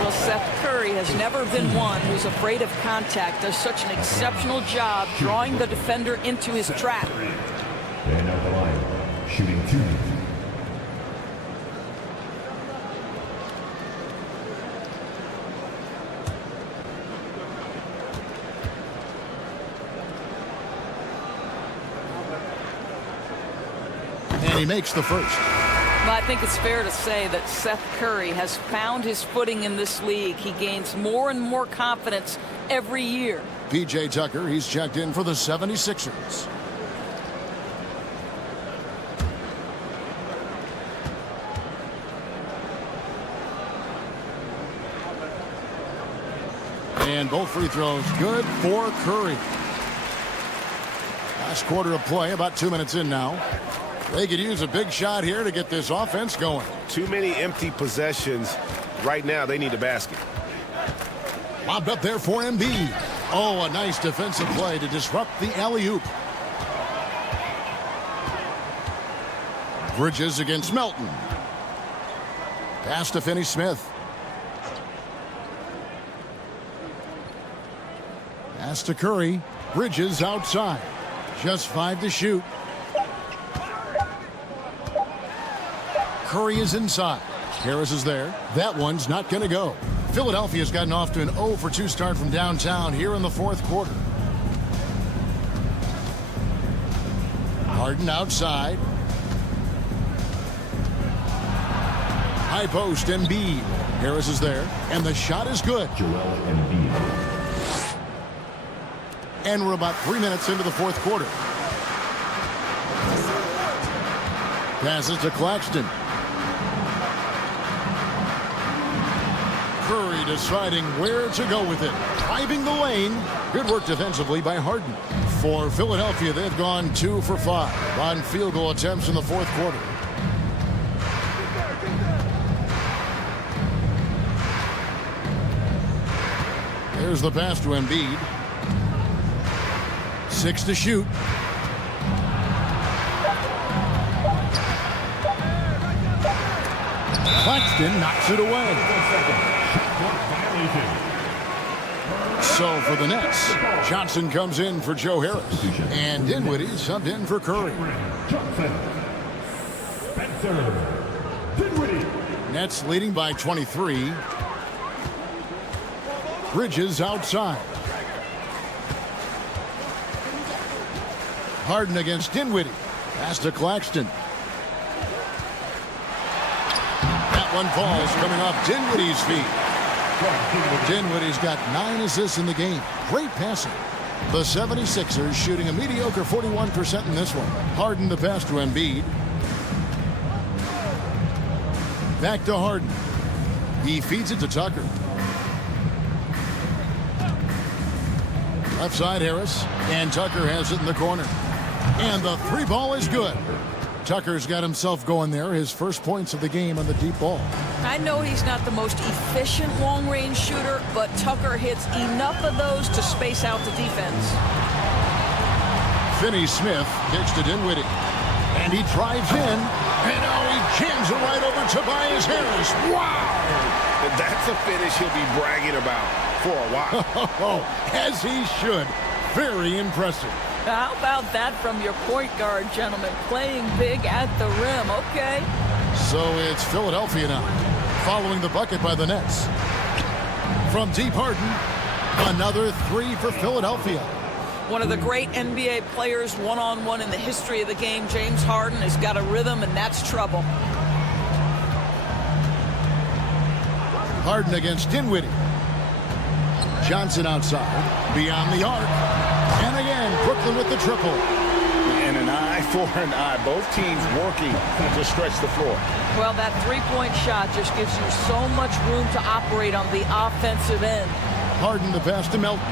Well, Seth Curry has never been one who's afraid of contact. Does such an exceptional job drawing the defender into his trap. And out the line, shooting 2. And he makes the first. Well, I think it's fair to say that Seth Curry has found his footing in this league. He gains more and more confidence every year. P.J. Tucker, he's checked in for the 76ers. And both free throws good for Curry. Last quarter of play, about 2 minutes in now. They could use a big shot here to get this offense going. Too many empty possessions. Right now, they need a basket. Lobbed up there for Embiid. Oh, a nice defensive play to disrupt the alley-oop. Bridges against Melton. Pass to Finney-Smith. Pass to Curry. Bridges outside. Just 5 to shoot. Curry is inside. Harris is there. That one's not going to go. Philadelphia's gotten off to an 0 for 2 start from downtown here in the 4th quarter. Harden outside. High post, Embiid. Harris is there. And the shot is good. Joel Embiid. And we're about 3 minutes into the 4th quarter. Passes to Claxton. Curry deciding where to go with it. Driving the lane. Good work defensively by Harden. For Philadelphia, they've gone 2 for 5 on field goal attempts in the 4th quarter. There's the pass to Embiid. 6 to shoot. Claxton knocks it away. So for the Nets, Johnson comes in for Joe Harris. And Dinwiddie subbed in for Curry. Nets leading by 23. Bridges outside. Harden against Dinwiddie. Pass to Claxton. That one falls coming off Dinwiddie's feet. Dinwiddie's got 9 assists in the game. Great passing. The 76ers shooting a mediocre 41% in this one. Harden the pass to Embiid. Back to Harden. He feeds it to Tucker. Left side Harris. And Tucker has it in the corner. And the 3 ball is good. Tucker's got himself going there. His first points of the game on the deep ball. I know he's not the most efficient long-range shooter, but Tucker hits enough of those to space out the defense. Finney Smith kicks to Dinwiddie. And he drives in. And now he jams it right over Tobias Harris. Wow! That's a finish he'll be bragging about for a while. As he should. Very impressive. How about that from your point guard, gentlemen? Playing big at the rim. Okay. So it's Philadelphia now, following the bucket by the Nets. From deep, Harden. Another three for Philadelphia. One of the great NBA players one-on-one in the history of the game, James Harden, has got a rhythm, and that's trouble. Harden against Dinwiddie. Johnson outside, beyond the arc. And again, Brooklyn with the triple. And an eye for an eye. Both teams working to stretch the floor. Well, that three-point shot just gives you so much room to operate on the offensive end. Harden the pass to Melton.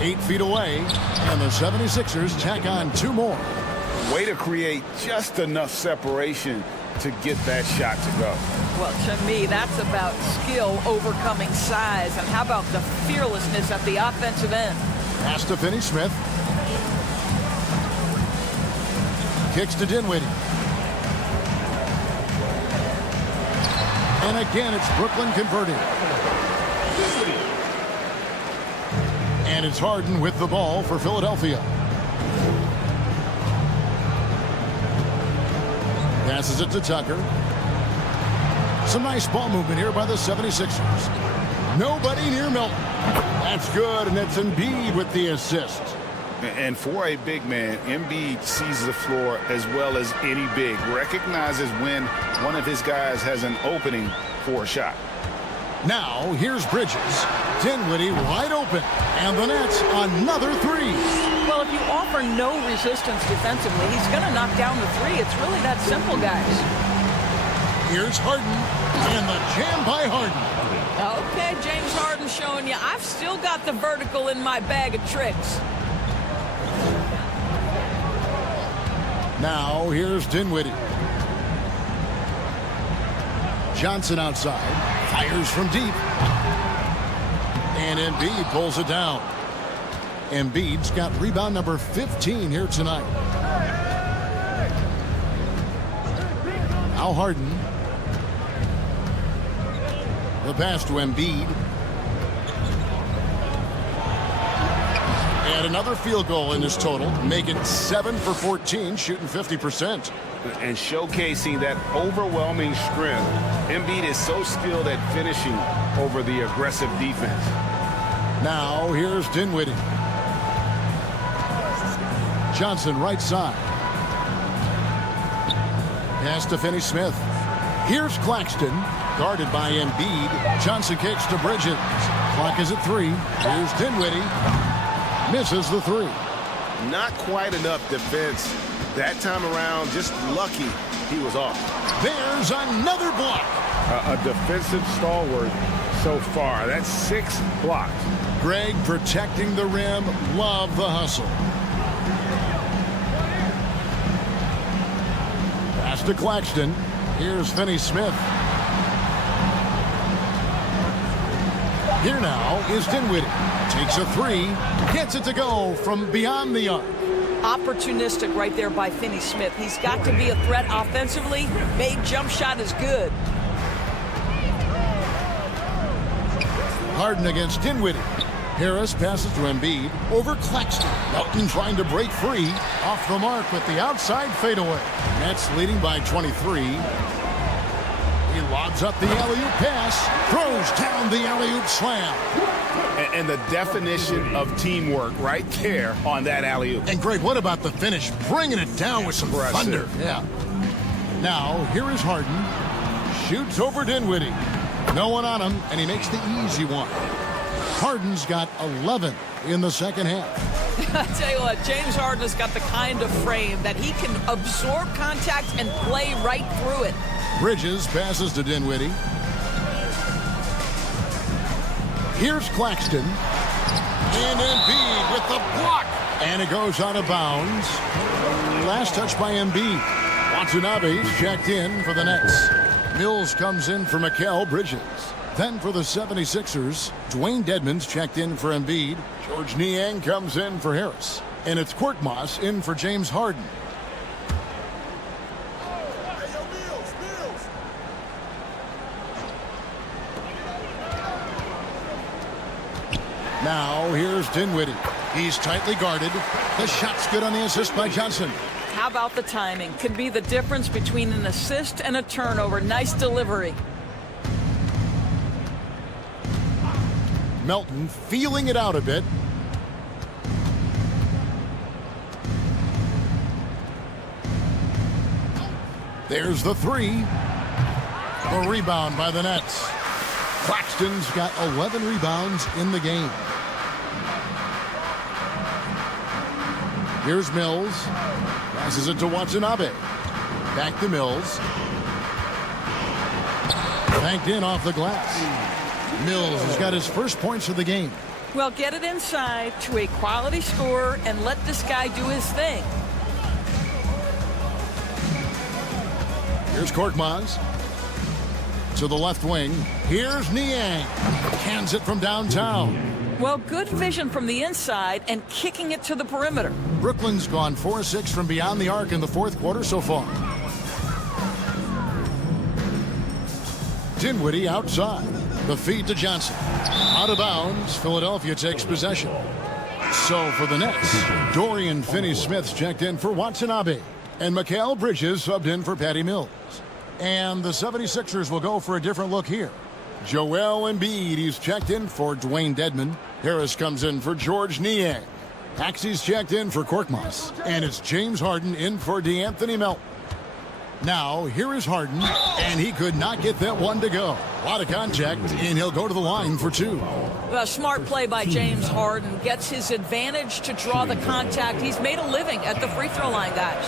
8 feet away, and the 76ers tack on 2 more. Way to create just enough separation to get that shot to go. Well, to me, that's about skill overcoming size. And how about the fearlessness at the offensive end? Pass to Finney Smith. Kicks to Dinwiddie. And again, it's Brooklyn converting. And it's Harden with the ball for Philadelphia. Passes it to Tucker. Some nice ball movement here by the 76ers. Nobody near Melton. That's good, and it's Embiid with the assist. And for a big man, Embiid sees the floor as well as any big. Recognizes when one of his guys has an opening for a shot. Now, here's Bridges. Dinwiddie wide open. And the Nets, another three. Well, if you offer no resistance defensively, he's going to knock down the three. It's really that simple, guys. Here's Harden. And the jam by Harden. Okay, James Harden showing you I've still got the vertical in my bag of tricks. Now, here's Dinwiddie. Johnson outside. Fires from deep. And Embiid pulls it down. Embiid's got rebound number 15 here tonight. Now Harden. The pass to Embiid. And another field goal in this total. Make it 7 for 14, shooting 50%. And showcasing that overwhelming strength. Embiid is so skilled at finishing over the aggressive defense. Now here's Dinwiddie. Johnson right side. Pass to Finney Smith. Here's Claxton, guarded by Embiid. Johnson kicks to Bridges. Clock is at 3. Here's Dinwiddie. Misses the 3. Not quite enough defense that time around. Just lucky he was off. There's another block. A defensive stalwart so far. That's 6 blocks. Greg protecting the rim. Love the hustle. Pass to Claxton. Here's Finney Smith. Here now is Dinwiddie. Takes a 3. Gets it to go from beyond the arc. Opportunistic right there by Finney Smith. He's got to be a threat offensively. Made jump shot is good. Harden against Dinwiddie. Harris passes to Embiid. Over Claxton. Melton trying to break free. Off the mark with the outside fadeaway. Nets leading by 23. He lobs up the alley-oop pass. Throws down the alley-oop slam. And the definition of teamwork right there on that alley-oop. And Greg, what about the finish? Bringing it down with some thunder. Yeah. Now, here is Harden. Shoots over Dinwiddie. No one on him, and he makes the easy one. Harden's got 11 in the second half. I tell you what, James Harden has got the kind of frame that he can absorb contact and play right through it. Bridges passes to Dinwiddie. Here's Claxton. And Embiid with the block. And it goes out of bounds. Last touch by Embiid. Watanabe's checked in for the Nets. Mills comes in for Mikal Bridges. Then for the 76ers, Dwayne Dedmon's checked in for Embiid. George Niang comes in for Harris. And it's Korkmaz in for James Harden. Now here's Dinwiddie. He's tightly guarded. The shot's good on the assist by Johnson. How about the timing? Could be the difference between an assist and a turnover. Nice delivery. Melton feeling it out a bit. There's the three. The rebound by the Nets. Claxton's got 11 rebounds in the game. Here's Mills. Passes it to Watanabe. Back to Mills. Banked in off the glass. Mills has got his first points of the game. Well, get it inside to a quality scorer and let this guy do his thing. Here's Korkmaz. To the left wing. Here's Niang. Cans it from downtown. Well, good vision from the inside and kicking it to the perimeter. Brooklyn's gone 4-6 from beyond the arc in the fourth quarter so far. Dinwiddie outside. The feed to Johnson. Out of bounds. Philadelphia takes possession. So for the Nets, Dorian Finney-Smith's checked in for Watanabe. And Mikal Bridges subbed in for Patty Mills. And the 76ers will go for a different look here. Joel Embiid, he's checked in for Dwayne Dedmon. Harris comes in for George Niang. Taxi's checked in for Korkmaz. And it's James Harden in for DeAnthony Melton. Now, here is Harden, and he could not get that one to go. A lot of contact, and he'll go to the line for two. A smart play by James Harden. Gets his advantage to draw the contact. He's made a living at the free throw line, guys.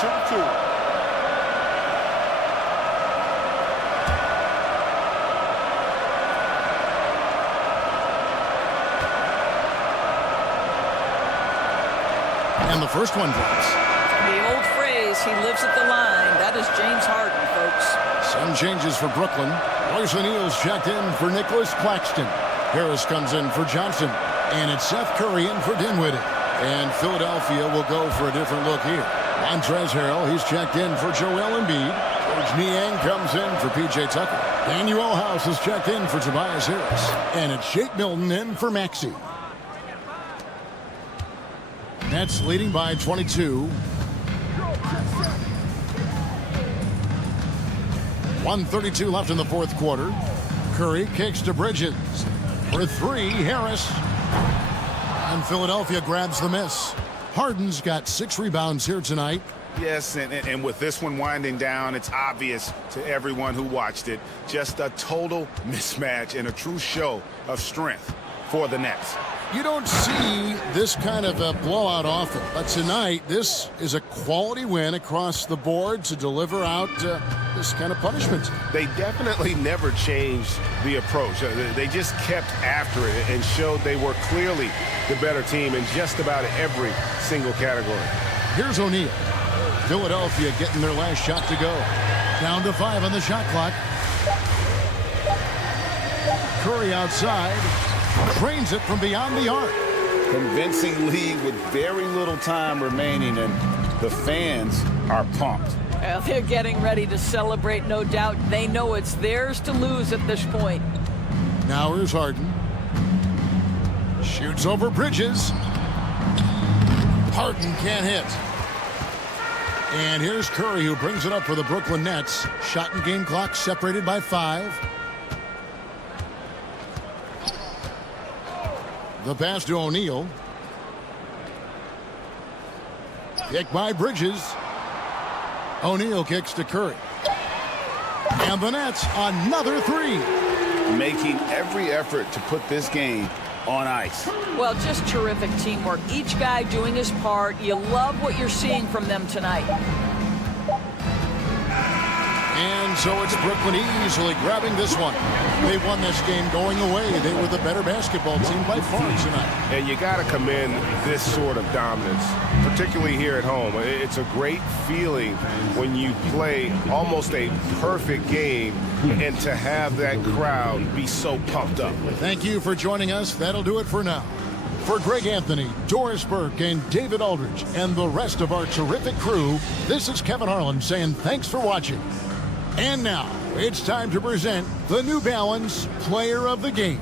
Shoot two. And the first one drops. The old phrase, he lives at the line. That is James Harden, folks. Some changes for Brooklyn. Royce O'Neal's checked in for Nicholas Claxton. Harris comes in for Johnson. And it's Seth Curry in for Dinwiddie. And Philadelphia will go for a different look here. Montrezl Harrell, he's checked in for Joel Embiid. George Niang comes in for P.J. Tucker. Daniel House is checked in for Tobias Harris. And it's Shake Milton in for Maxey. Nets leading by 22. 1:32 left in the fourth quarter. Curry kicks to Bridges. For three, Harris. And Philadelphia grabs the miss. Harden's got 6 rebounds here tonight. Yes, and with this one winding down, it's obvious to everyone who watched it. Just a total mismatch and a true show of strength for the Nets. You don't see this kind of a blowout often, but tonight this is a quality win across the board to deliver out this kind of punishment. They definitely never changed the approach. They just kept after it and showed they were clearly the better team in just about every single category. Here's O'Neal. Philadelphia getting their last shot to go. Down to 5 on the shot clock. Curry outside. Trains it from beyond the arc. Convincing lead with very little time remaining, and the fans are pumped. Well, they're getting ready to celebrate, no doubt. They know it's theirs to lose at this point. Now here's Harden. Shoots over Bridges. Harden can't hit. And here's Curry, who brings it up for the Brooklyn Nets. Shot and game clock separated by 5. The pass to O'Neal. Kick by Bridges. O'Neal kicks to Curry. And the Nets, another 3. Making every effort to put this game on ice. Well, just terrific teamwork. Each guy doing his part. You love what you're seeing from them tonight. And And so it's Brooklyn easily grabbing this one. They won this game going away. They were the better basketball team by far tonight. And you got to commend this sort of dominance, particularly here at home. It's a great feeling when you play almost a perfect game and to have that crowd be so pumped up. Thank you for joining us. That'll do it for now. For Greg Anthony, Doris Burke, and David Aldridge, and the rest of our terrific crew, this is Kevin Harlan saying thanks for watching. And now, it's time to present the New Balance Player of the Game.